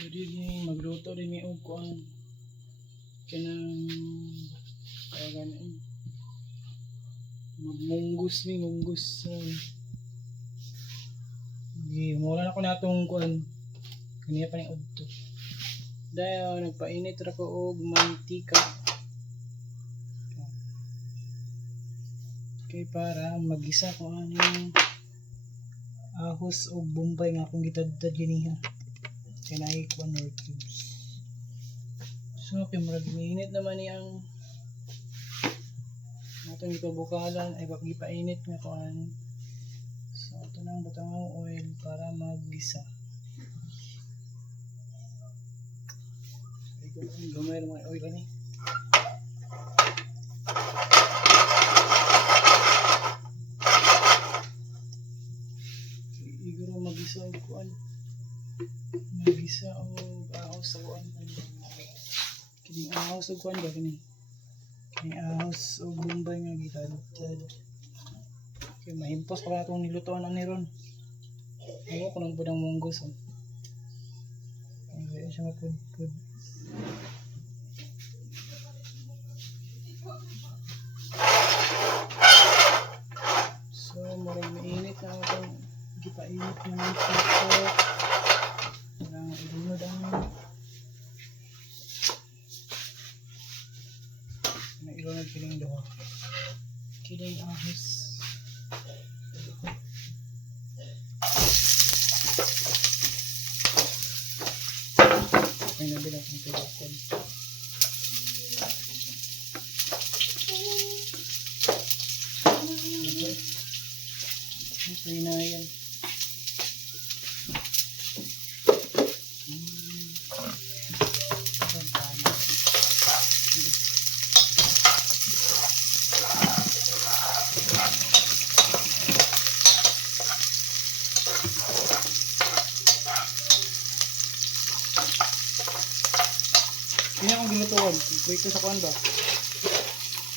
Pwede din magluto din ni og kuan kanang kaya ganin magmunggus ni munggus. Mura na ko na itong kuan kaniya pa ni udto. Dahil nagpainit ra ko og mantika. Okay, para magisa ko ano ahos o bombay nga akong gitadtad giniha. Kinahi ko ang North Cubes. So, okay, marag minit naman niyang atong ipabukalan ay pagipainit nga kuan. So, ito na ang butang oil para maggisa. Ay ko lang gamay ng mga oil ani. Iguro magisa og kuan. Magisa og ahos sa kuan. Kini ahos og kuan ba kini? Kini ahos og bombay nga gitadtad. Okay, mahimpos pa itong nilutoan ani ron. Ayaw ko ng budang munggos. Ayaw siya mapudpud. So, marag mainit na itong gipainit na ng pito. Parang ilunod ang ilunod kiling doha. Kiling ahos. May nabilang kong tulakon. Okay na yan. Kaya akong ginutuan. Kuwito sa kuwan ba?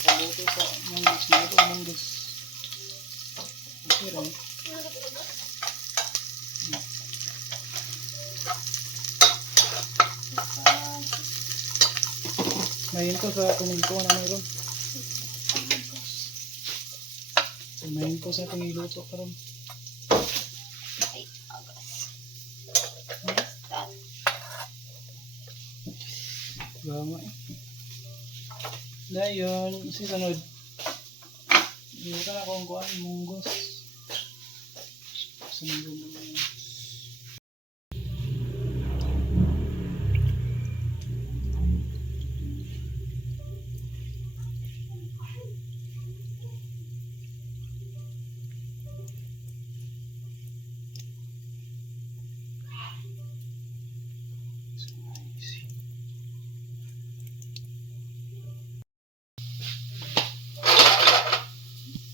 Kuwito sa munggus. Kuwito sa munggus. Okay rin. Mahin ko sa tumiltuan na mayroon. Mahin ko sa tumiluto karon. Ay, agas. Gama eh. Dayon, si sunod. Iwata na akong kuhan, munggos. Sunod naman yun.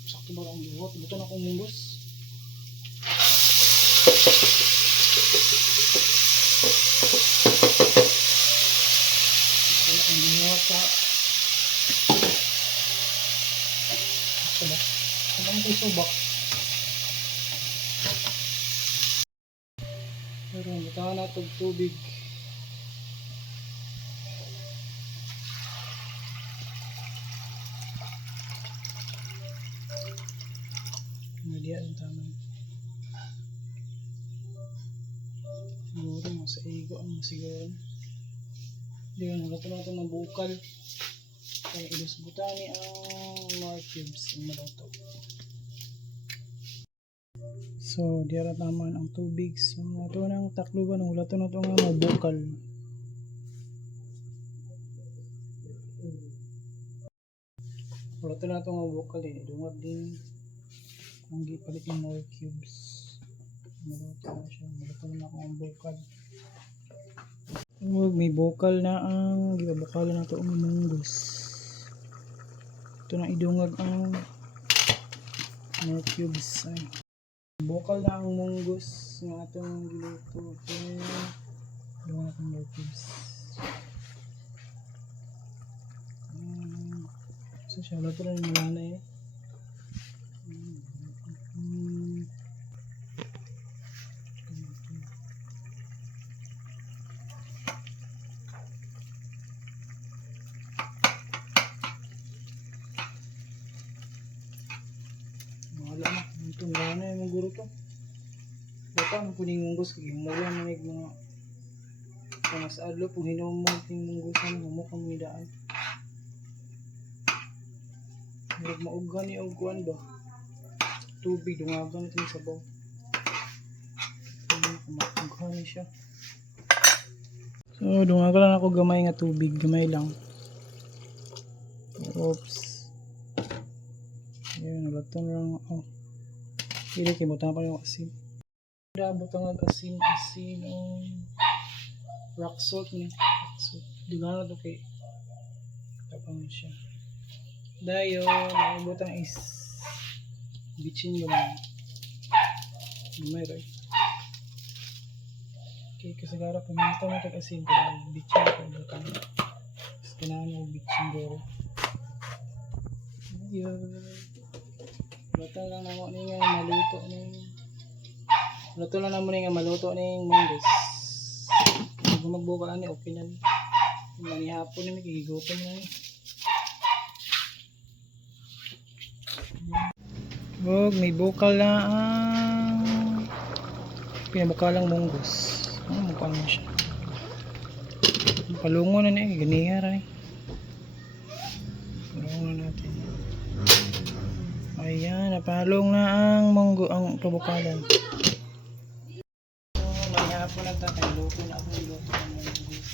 Sakto ba ang buhat? Buto na akong munggos. Buto na akong buhat sa sakto ba? Sabang ko subak. Pero buta na itong tubig. Diyan ang tama. Siguro sa igo ang siguro. Diyan naluto na ito mabukal. Kaya ilusbutan ni ang North Cubes ang maluto. So diyan naman ang tubig. So ito nang takluban ng lato na ito nga mabukal. Lato na ito mabukal din. Idungag din ang gipalit ng North Cubes. Maluto na siya. Maluto na ako ang bukal. May bukal na ang gibabukal na ito ang munggos. Ito na idungag ang North Cubes. Ay. Bukal na ang munggos ng atong giluto. Okay. Idungag ang North Cubes. So siya. Lato na yung malana eh. siguro to. Baka ang puning munggos kaya mula na mga sa adlo kung hinumong ting munggosan humok ang midaan. Murag maugan ni og kuan ba? Tubig dungagan ito sa sabaw. Maugan ni siya. So dungagan lang ako gamay nga tubig, gamay lang. Oops. Ayan, nalaton lang ako. Hindi kayo butang pa yung asin. Butang ang asin rock salt ni. So, dugaan na ito kay tapang siya. Dayon, ang butang is bitchin gamay. Gamay right? Okay, kasagara paminta mo ito asin kaya bitchin ko butang. Tapos kailangan mo bitchin goro. Ayun. Luto lang na mo ni nga maluto ni. Luto lang na mo ni nga maluto ni munggos. Kung magbukaan ni okay na ni. Mani hapon ni kigigutom na ni. Wag may bukal na pinabukalang munggos. Mukha na siya. Palungo na ni ganiya ra ni. Palungo na natin. Ayan, napalong na ang pabukalan. So, may hapon na tayo. Luto na ako luto ng munggos.